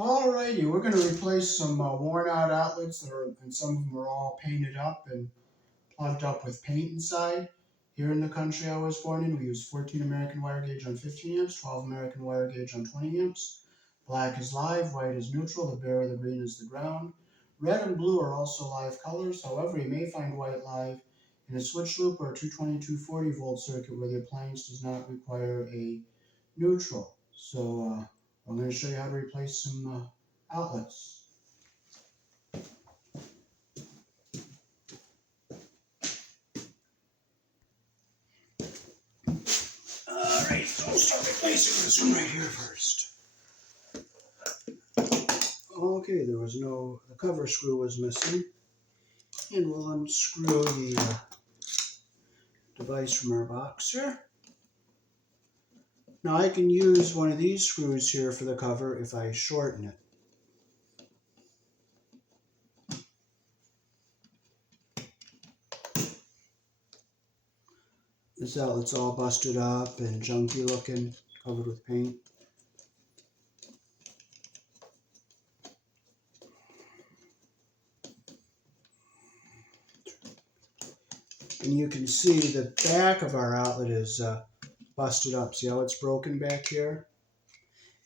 Alrighty, we're going to replace some worn out outlets and some of them are all painted up and plugged up with paint inside. Here in the country I was born in, we use 14 American wire gauge on 15 amps, 12 American wire gauge on 20 amps. Black is live, white is neutral, the bare or the green is the ground. Red and blue are also live colors, however you may find white live in a switch loop or a 220-240 volt circuit where the appliance does not require a neutral. So I'm going to show you how to replace some outlets. Alright, so I'll start replacing this one right here first. Okay, the cover screw was missing. And we'll unscrew the device from our box here. Now I can use one of these screws here for the cover if I shorten it. This outlet's all busted up and junky looking, covered with paint. And you can see the back of our outlet is busted up. See how it's broken back here?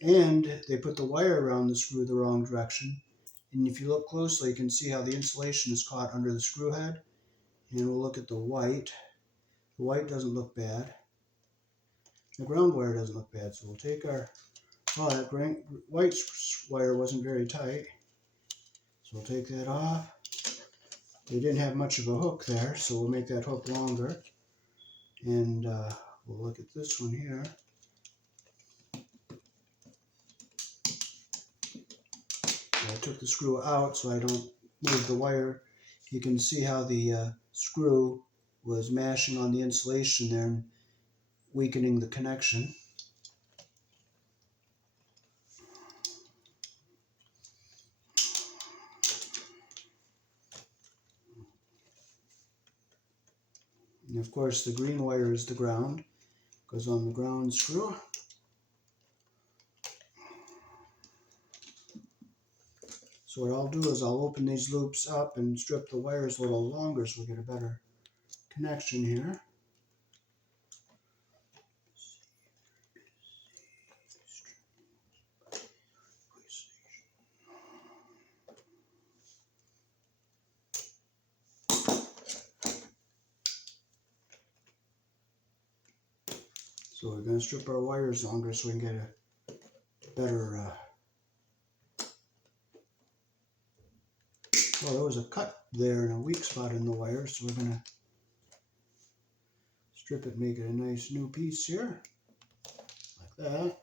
And they put the wire around the screw the wrong direction. And if you look closely, you can see how the insulation is caught under the screw head. And we'll look at the white. The white doesn't look bad. The ground wire doesn't look bad. So we'll take our, that white wire wasn't very tight. So we'll take that off. They didn't have much of a hook there, so we'll make that hook longer. And we'll look at this one here. So I took the screw out so I don't move the wire. You can see how the screw was mashing on the insulation there and weakening the connection. And of course the green wire is the ground, goes on the ground screw. So what I'll do is I'll open these loops up and strip the wires a little longer so we get a better connection here. So we're going to strip our wires longer so we can get a better, well, there was a cut there and a weak spot in the wire, so we're going to strip it, make it a nice new piece here, like that.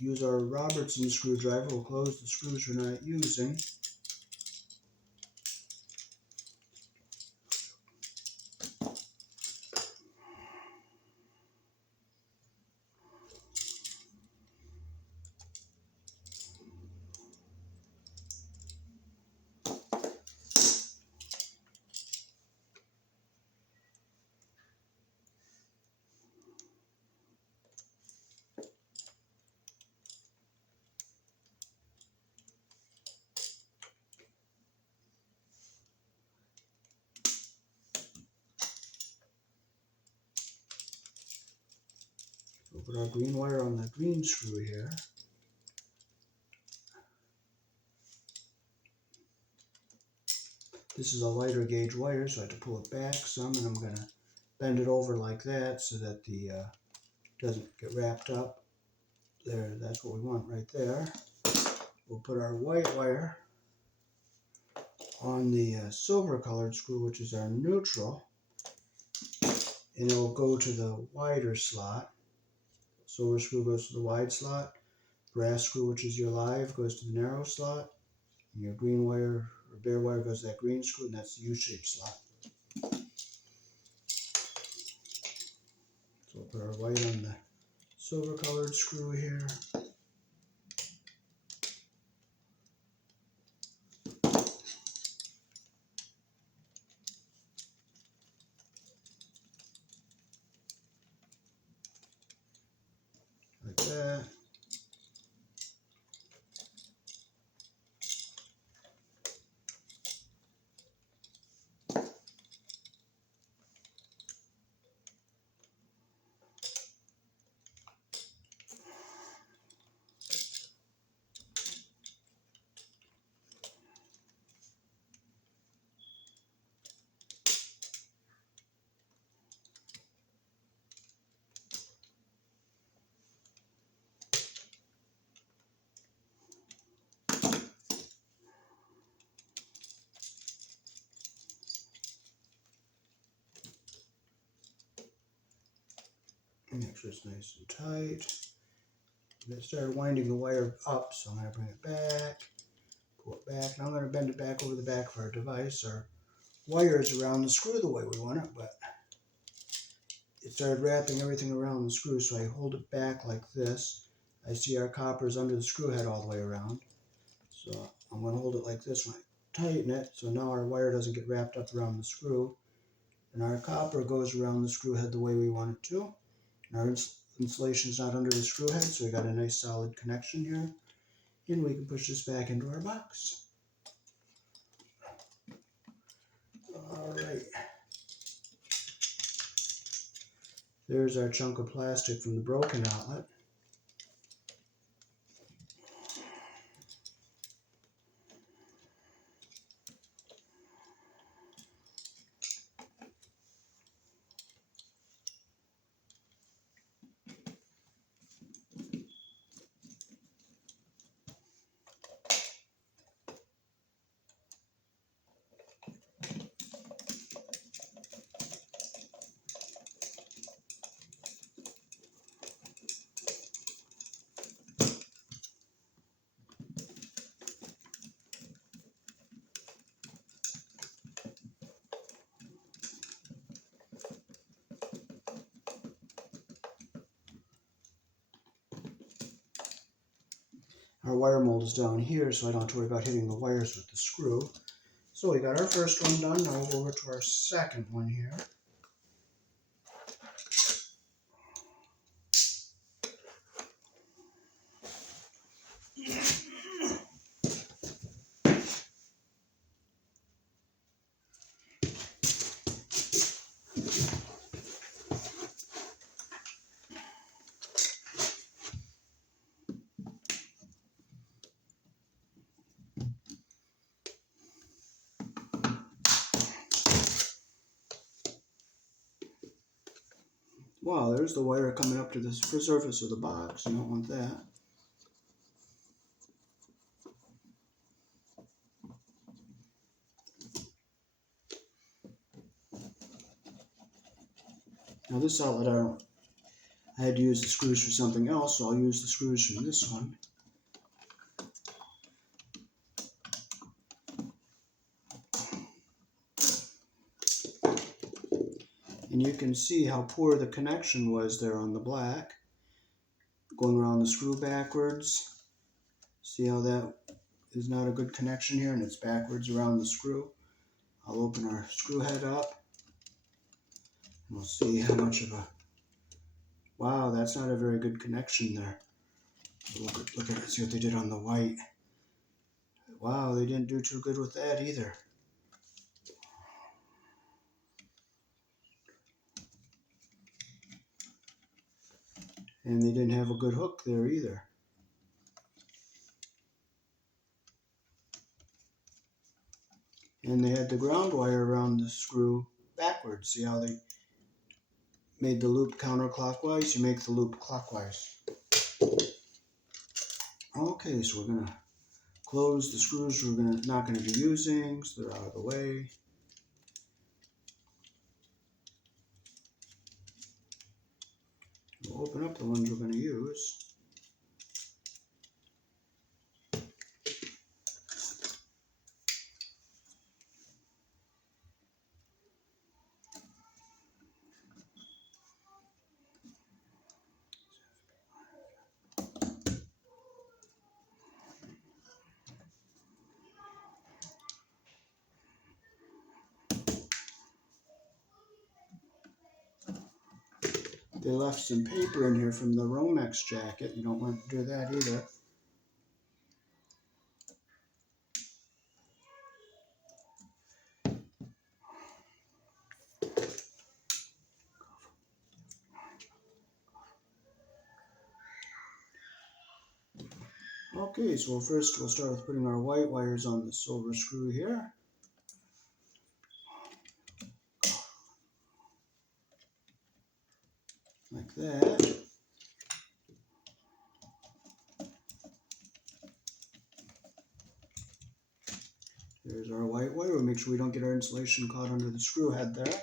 Use our Robertson screwdriver, we'll close the screws we're not using. We'll put our green wire on the green screw here. This is a lighter gauge wire, so I have to pull it back some, and I'm going to bend it over like that so that the doesn't get wrapped up. There, that's what we want right there. We'll put our white wire on the silver colored screw, which is our neutral, and it will go to the wider slot. Silver screw goes to the wide slot. Brass screw, which is your live, goes to the narrow slot. And your green wire or bare wire goes to that green screw, and that's the U-shaped slot. So we'll put our white on the silver colored screw here. Like that. Make sure it's nice and tight. It started winding the wire up, so I'm going to bring it back, pull it back. Now I'm going to bend it back over the back of our device. Our wire is around the screw the way we want it, but it started wrapping everything around the screw, so I hold it back like this. I see our copper is under the screw head all the way around. So I'm going to hold it like this when I tighten it, so now our wire doesn't get wrapped up around the screw. And our copper goes around the screw head the way we want it to. And our insulation is not under the screw head, so we got a nice solid connection here. And we can push this back into our box. Alright. There's our chunk of plastic from the broken outlet. Our wire mold is down here, so I don't have to worry about hitting the wires with the screw. So we got our first one done. Now we'll go over to our second one here. Wow, there's the wire coming up to the surface of the box. You don't want that. Now this outlet, I had to use the screws for something else, so I'll use the screws from this one. And you can see how poor the connection was there on the black. Going around the screw backwards. See how that is not a good connection here, and it's backwards around the screw. I'll open our screw head up. And we'll see how much of a... Wow, that's not a very good connection there. Look at it, see what they did on the white. Wow, they didn't do too good with that either. And they didn't have a good hook there either. And they had the ground wire around the screw backwards. See how they made the loop counterclockwise? You make the loop clockwise. Okay, so we're going to close the screws we're not going to be using, so they're out of the way. We'll open up the ones we're going to use. They left some paper in here from the Romex jacket. You don't want to do that either. Okay, so first we'll start with putting our white wires on the silver screw here. Like that. There's our white wire. We'll make sure we don't get our insulation caught under the screw head there.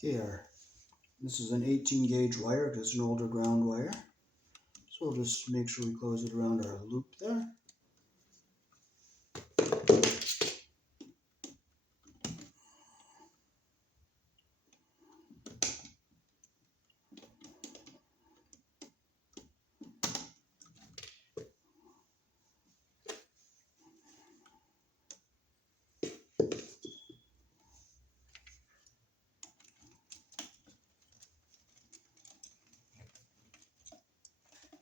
Here, this is an 18 gauge wire because it's an older ground wire. So we'll just make sure we close it around our loop there.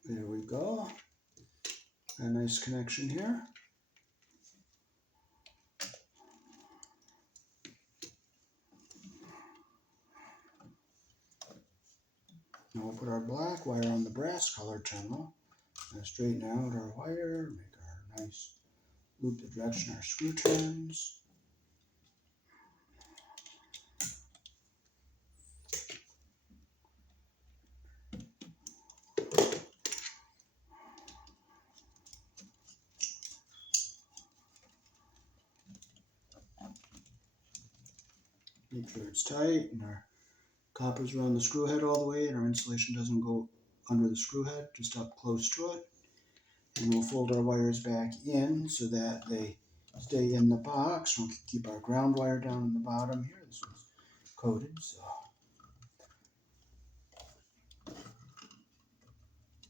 There we go. A nice connection here. Now we'll put our black wire on the brass color terminal and straighten out our wire, make our nice loop the direction our screw turns. Make sure it's tight and our copper's around the screw head all the way and our insulation doesn't go under the screw head, just up close to it. And we'll fold our wires back in so that they stay in the box. We'll keep our ground wire down in the bottom here. This one's coated, so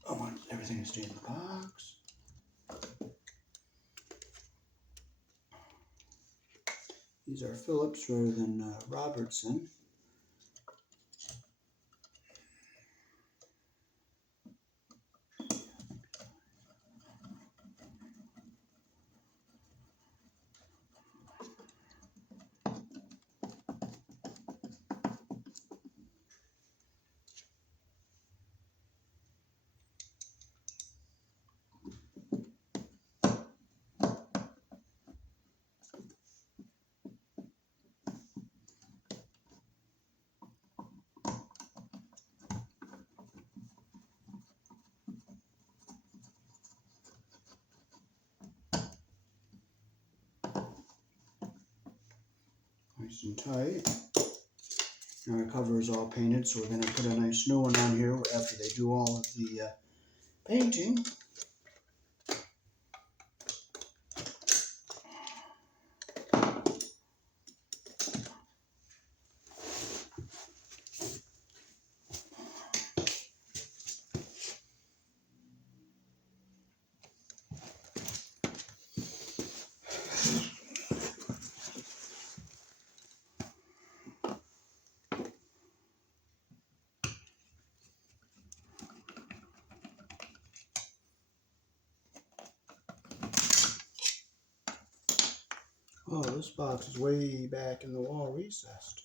I want everything to stay in the box. These are Phillips rather than Robertson. Nice and tight. Now our cover is all painted, so we're going to put a nice new one on here after they do all of the painting. Oh, this box is way back in the wall recessed.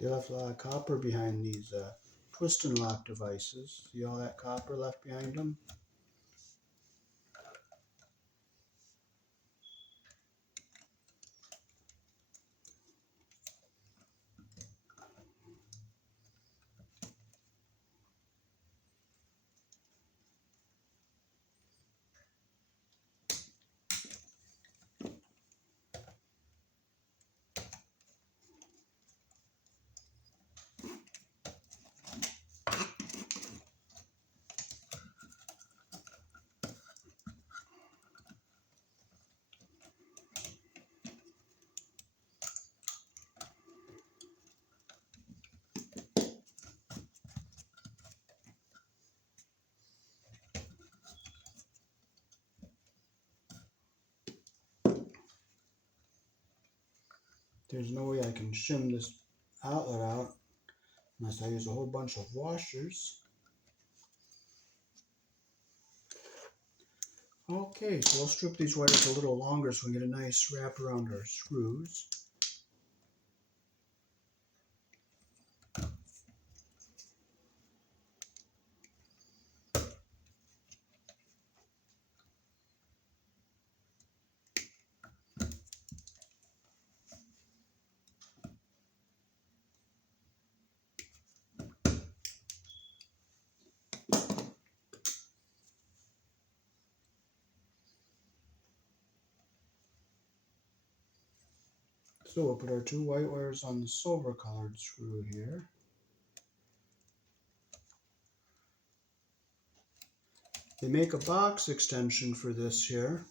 They left a lot of copper behind these twist and lock devices. See all that copper left behind them? There's no way I can shim this outlet out unless I use a whole bunch of washers. Okay, so we'll strip these wires a little longer so we get a nice wrap around our screws. So we'll put our 2 white wires on the silver colored screw here. They make a box extension for this here.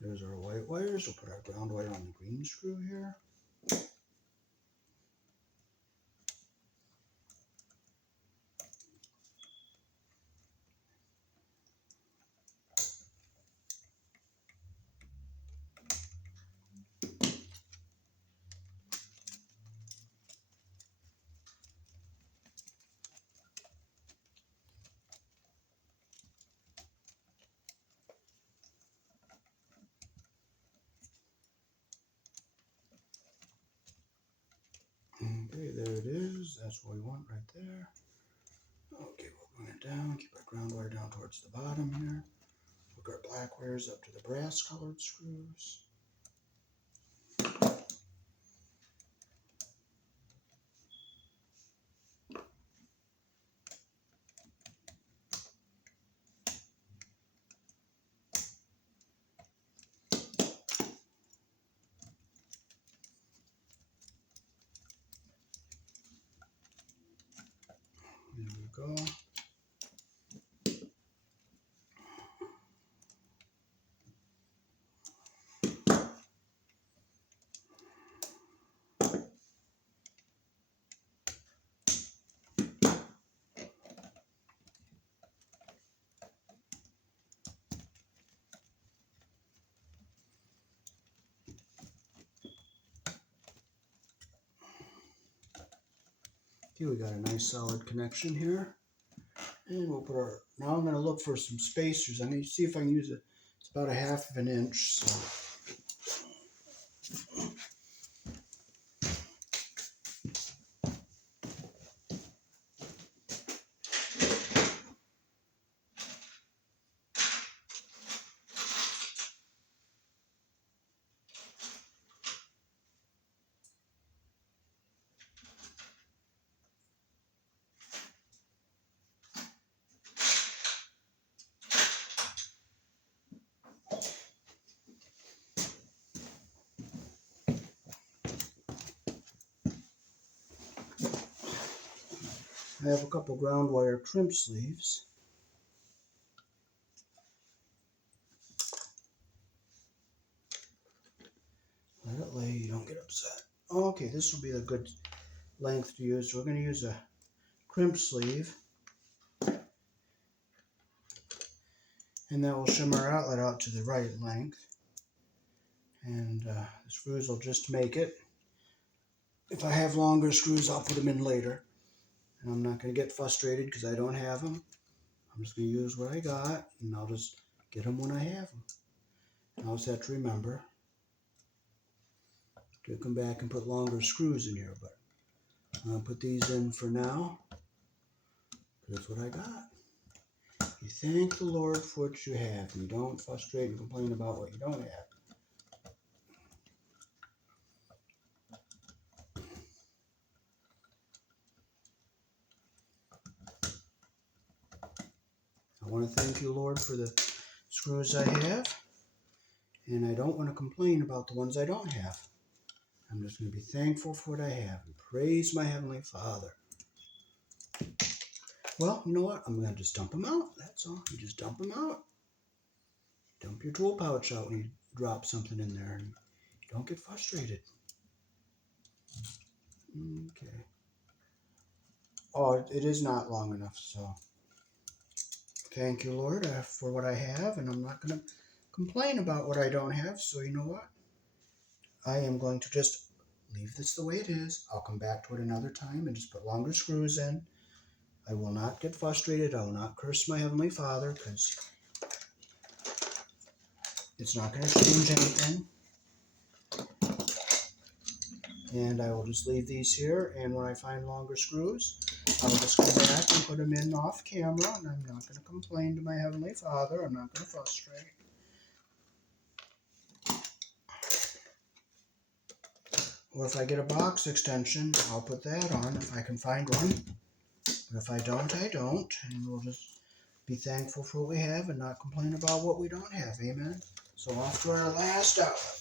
There's our white wires. We'll put our ground wire on the green screw here. Okay, there it is. That's what we want right there. Okay, we'll bring it down. Keep our ground wire down towards the bottom here. Hook our black wires up to the brass colored screws. There we go. Okay, we got a nice solid connection here. And we'll put our, now I'm going to look for some spacers. I need to see if I can use it. It's about a 1/2 inch, so. I have a couple ground wire trim sleeves. Let it lay, you don't get upset. Okay, this will be a good length to use. So we're going to use a crimp sleeve. And that will shim our outlet out to the right length. And the screws will just make it. If I have longer screws, I'll put them in later. And I'm not going to get frustrated because I don't have them. I'm just going to use what I got, and I'll just get them when I have them. And I also have to remember to come back and put longer screws in here, but I'm going to put these in for now. That's what I got. You thank the Lord for what you have, and you don't frustrate and complain about what you don't have. I want to thank you, Lord, for the screws I have, and I don't want to complain about the ones I don't have. I'm just going to be thankful for what I have and praise my Heavenly Father. Well, you know what? I'm going to just dump them out. That's all. You just dump them out. Dump your tool pouch out when you drop something in there, and you don't get frustrated. Okay. Oh, it is not long enough, so Thank you, Lord, for what I have, and I'm not going to complain about what I don't have. So you know what? I am going to just leave this the way it is. I'll come back to it another time and just put longer screws in. I will not get frustrated. I will not curse my Heavenly Father because it's not going to change anything. And I will just leave these here, and when I find longer screws, I will just come back and put them in off camera, and I'm not going to complain to my Heavenly Father. I'm not going to frustrate. Or if I get a box extension, I'll put that on if I can find one. But if I don't, I don't. And we'll just be thankful for what we have and not complain about what we don't have. Amen. So off to our last outlet.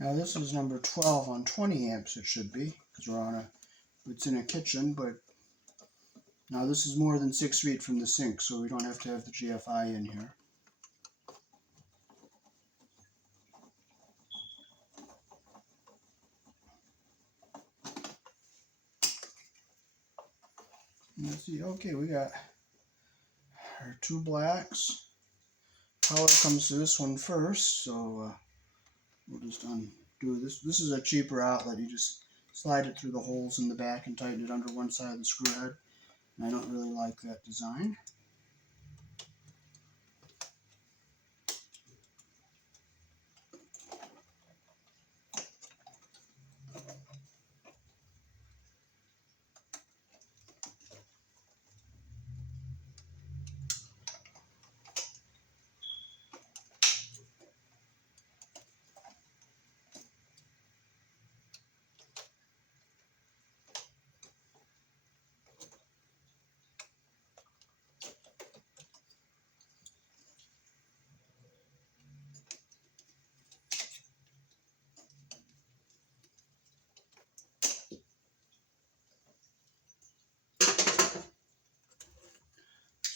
Now this is number 12 on 20 amps it should be, because it's in a kitchen, but now this is more than 6 feet from the sink, so we don't have to have the GFI in here. Let's see, okay, we got our 2 blacks. Power comes to this one first, so we'll just undo this. This is a cheaper outlet. You just slide it through the holes in the back and tighten it under one side of the screw head. And I don't really like that design.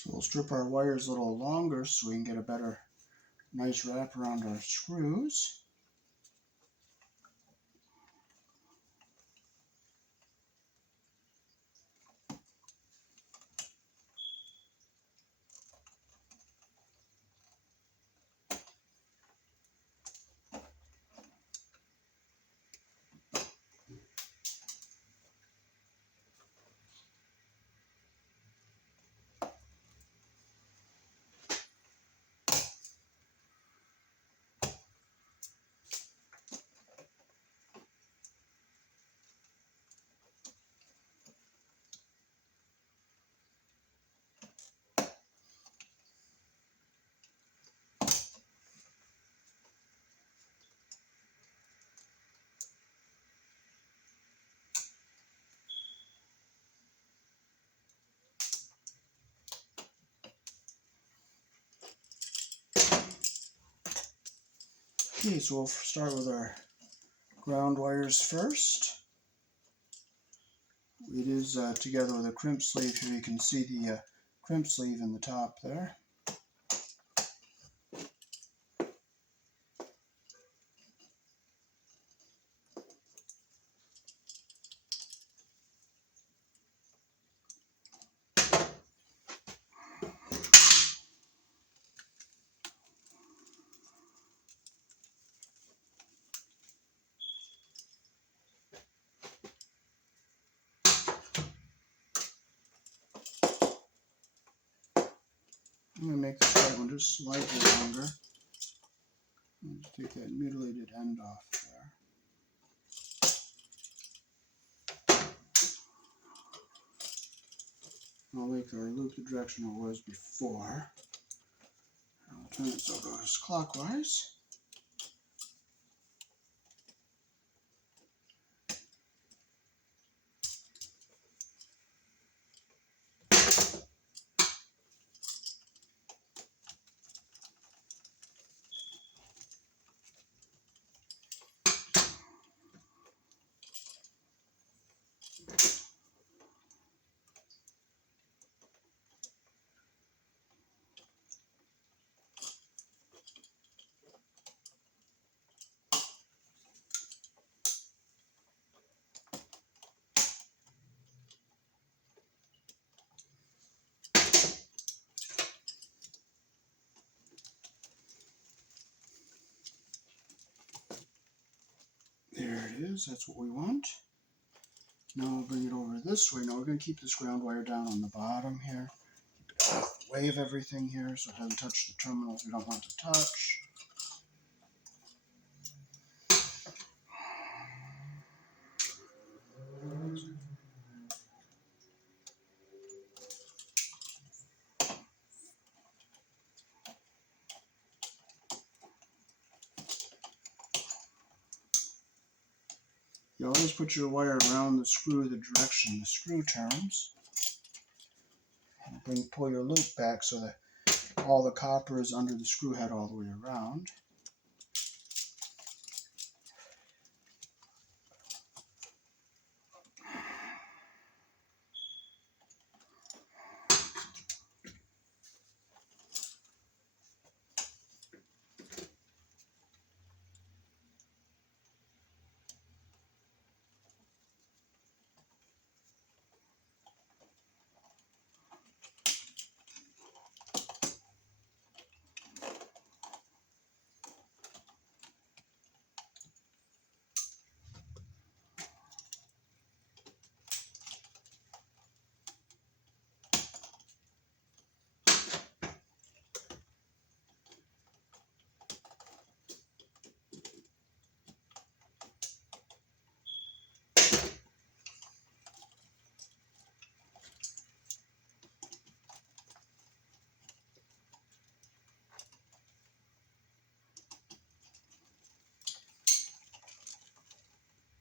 So we'll strip our wires a little longer so we can get a better, nice wrap around our screws. Okay, so we'll start with our ground wires first. It is together with a crimp sleeve here. You can see the crimp sleeve in the top there. I'm going to make this right one just slightly longer. Just take that mutilated end off there. I'll make our loop the direction it was before. I'll turn it so it goes clockwise. is. That's what we want. Now I'll bring it over this way. Now we're going to keep this ground wire down on the bottom here. Keep it out of the way of everything here so it doesn't touch the terminals we don't want to touch. You always put your wire around the screw the direction the screw turns. And pull your loop back so that all the copper is under the screw head all the way around.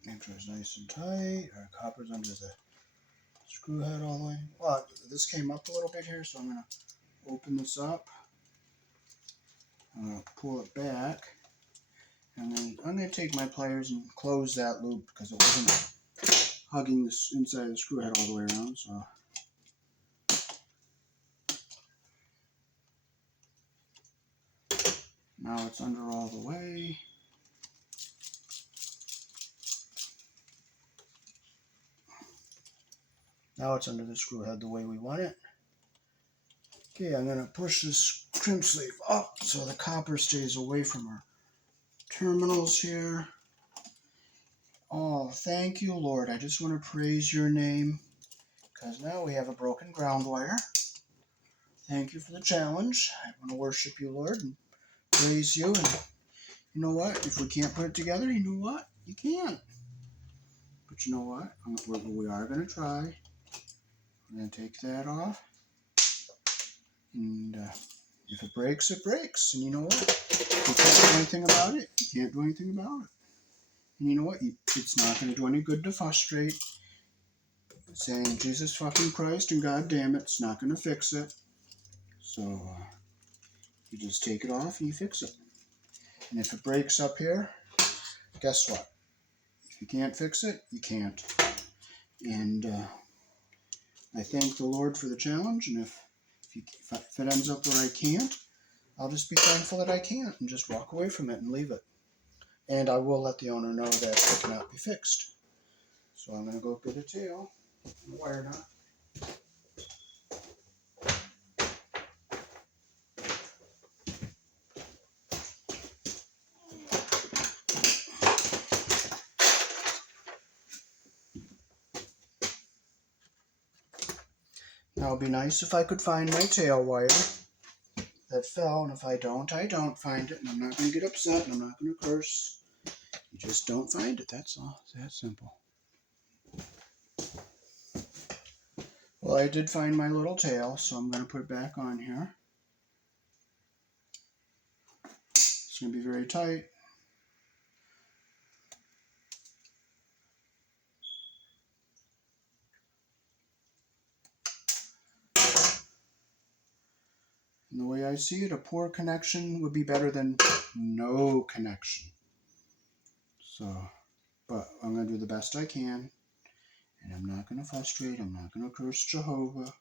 Make sure it's nice and tight. Our copper's under the screw head all the way. Well, this came up a little bit here, so I'm going to open this up. I'm going to pull it back. And then I'm going to take my pliers and close that loop because it wasn't hugging this inside of the screw head all the way around. So now it's under all the way. Now it's under the screw head the way we want it. Okay, I'm going to push this crimp sleeve up so the copper stays away from our terminals here. Oh, thank you, Lord. I just want to praise your name because now we have a broken ground wire. Thank you for the challenge. I want to worship you, Lord, and praise you. And you know what? If we can't put it together, you know what? You can't. But you know what? We are going to try. We're going to take that off. And if it breaks, it breaks. And you know what? You can't do anything about it. You can't do anything about it. And you know what? It's not going to do any good to frustrate. Saying Jesus fucking Christ and God damn it, it's not going to fix it. So you just take it off and you fix it. And if it breaks up here, guess what? If you can't fix it, you can't. And I thank the Lord for the challenge. And if it ends up where I can't, I'll just be thankful that I can't and just walk away from it and leave it. And I will let the owner know that it cannot be fixed. So I'm going to go get a tail and a wire nut. Now it would be nice if I could find my tail wire that fell, and if I don't find it, and I'm not going to get upset, and I'm not going to curse. You just don't find it, that's all. It's that simple. Well, I did find my little tail, so I'm going to put it back on here. It's going to be very tight. And the way I see it, a poor connection would be better than no connection. So, but I'm going to do the best I can. And I'm not going to frustrate. I'm not going to curse Jehovah.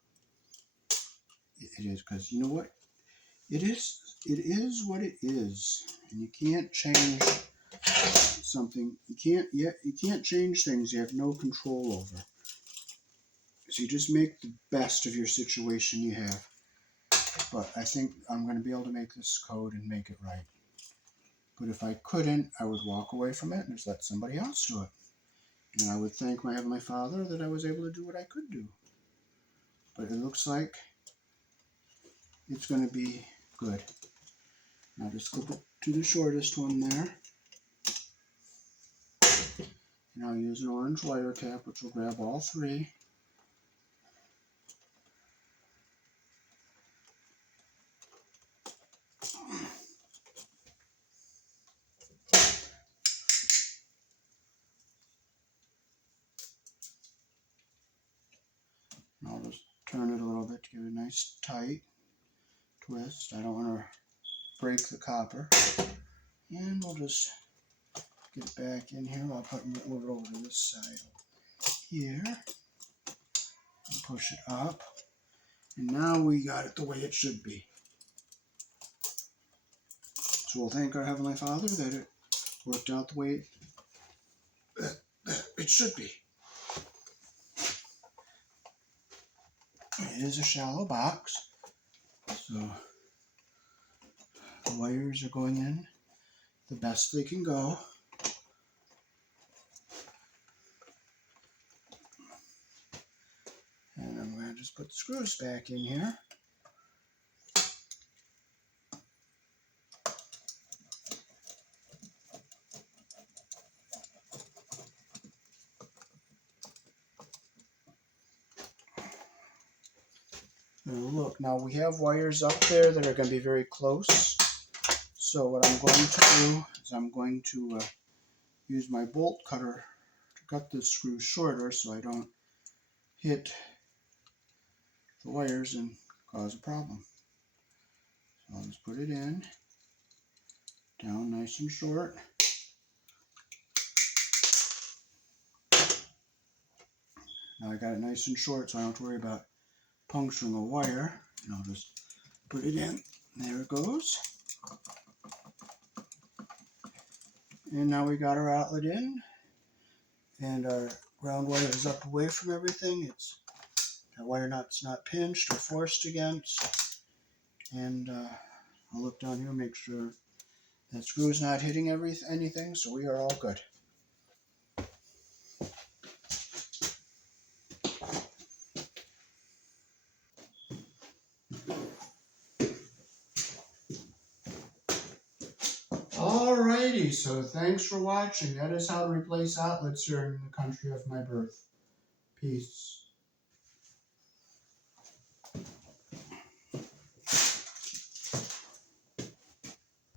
It is because, you know what? It is what it is. And you can't change something. You can't change things you have no control over. So you just make the best of your situation you have. But I think I'm going to be able to make this code and make it right. But if I couldn't, I would walk away from it and just let somebody else do it. And I would thank my Heavenly Father that I was able to do what I could do. But it looks like it's going to be good. Now just clip it to the shortest one there. And I'll use an orange wire cap, which will grab all three. And I'll just turn it a little bit to give it a nice tight twist. I don't want to break the copper. And we'll just get it back in here. I'll move it over to this side here. And push it up. And now we got it the way it should be. So we'll thank our Heavenly Father that it worked out the way it should be. It is a shallow box, so the wires are going in the best they can go. And I'm going to just put the screws back in here. Look, now we have wires up there that are going to be very close. So what I'm going to do is I'm going to use my bolt cutter to cut this screw shorter so I don't hit the wires and cause a problem. So I'll just put it in, down nice and short. Now I got it nice and short so I don't have to worry about puncturing a wire. And I'll just put it in. There it goes. And now we got our outlet in. And our ground wire is up away from everything. That wire nut's not pinched or forced against. And I'll look down here and make sure that screw's not hitting anything, so we are all good. Alrighty, so thanks for watching. That is how to replace outlets here in the country of my birth. Peace.